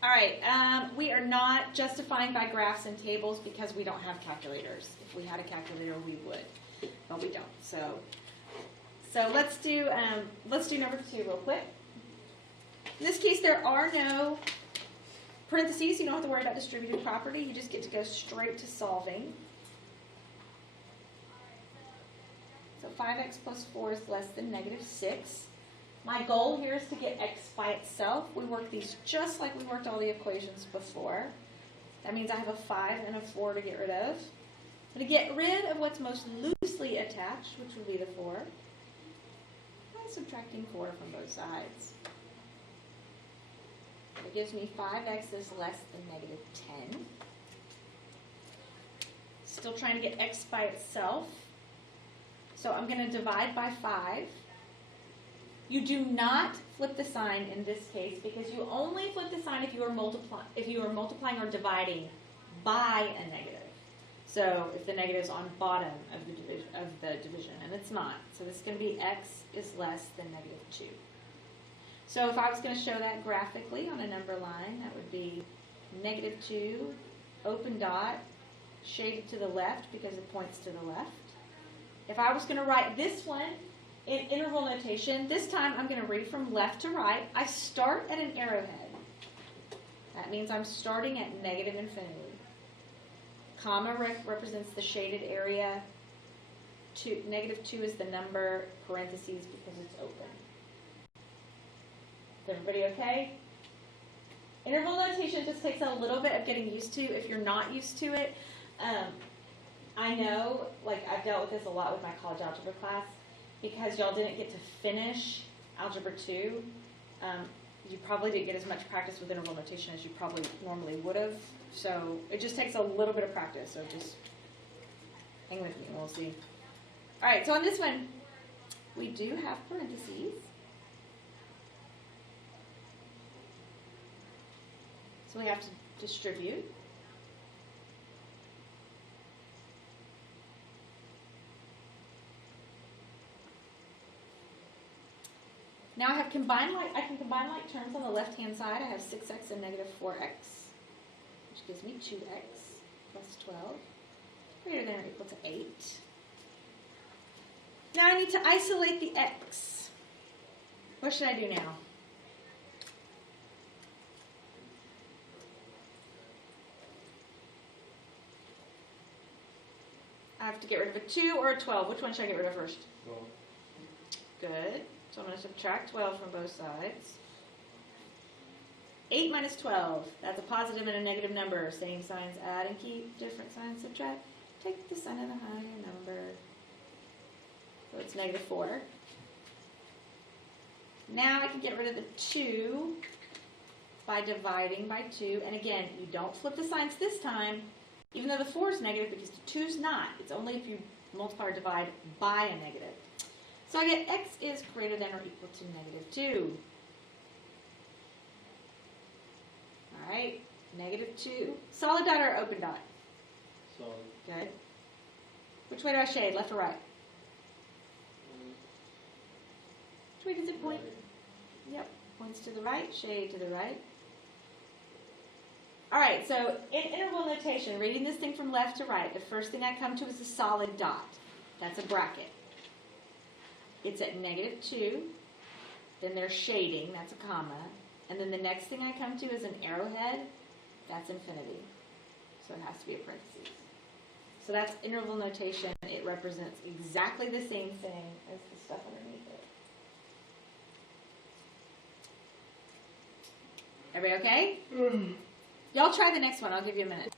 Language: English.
All right, we are not justifying by graphs and tables because we don't have calculators. If we had a calculator, we would, but we don't. So let's do number 2 real quick. In this case, there are no parentheses. You don't have to worry about distributed property. You just get to go straight to solving. So 5x plus 4 is less than -6. My goal here is to get x by itself. We work these just like we worked all the equations before. That means I have a 5 and a 4 to get rid of. I'm going to get rid of what's most loosely attached, which would be the 4, by subtracting 4 from both sides. It gives me 5x is less than -10. Still trying to get x by itself. So I'm going to divide by 5. You do not flip the sign in this case because you only flip the sign if you are multiplying or dividing by a negative. So if the negative is on bottom of the division, and it's not. So this is going to be x is less than -2. So if I was going to show that graphically on a number line, that would be -2, open dot, shaded to the left because it points to the left. If I was going to write this one in interval notation, this time I'm going to read from left to right. I start at an arrowhead. That means I'm starting at -infinity. Comma represents the shaded area. -2 is the number, parentheses because it's open. Is everybody okay? Interval notation just takes a little bit of getting used to if you're not used to it. I know, like I've dealt with this a lot with my college algebra class, because y'all didn't get to finish Algebra 2. You probably didn't get as much practice with interval notation as you probably normally would have. So it just takes a little bit of practice. So just hang with me and we'll see. All right, so on this one, we do have parentheses. So we have to distribute. Now I can combine like terms on the left-hand side. I have 6x and -4x, which gives me 2x plus 12, greater than or equal to 8. Now I need to isolate the x. What should I do now? I have to get rid of a 2 or a 12. Which one should I get rid of first? 12. Good. So I'm going to subtract 12 from both sides. 8 minus 12. That's a positive and a negative number. Same signs add and keep. Different signs subtract. Take the sign of the higher number. So it's -4. Now I can get rid of the 2 by dividing by 2. And again, you don't flip the signs this time, even though the 4 is negative, because the 2 is not. It's only if you multiply or divide by a negative. So I get x is greater than or equal to -2. All right, -2. Solid dot or open dot? Solid. Good. Which way do I shade, left or right? Which way does it point? Right. Yep, points to the right, shade to the right. All right, so in interval notation, reading this thing from left to right, the first thing I come to is a solid dot. That's a bracket. It's at -2, then there's shading, that's a comma, and then the next thing I come to is an arrowhead, that's infinity. So it has to be a parentheses. So that's interval notation. It represents exactly the same thing as the stuff underneath it. Everybody okay? Y'all try the next one. I'll give you a minute.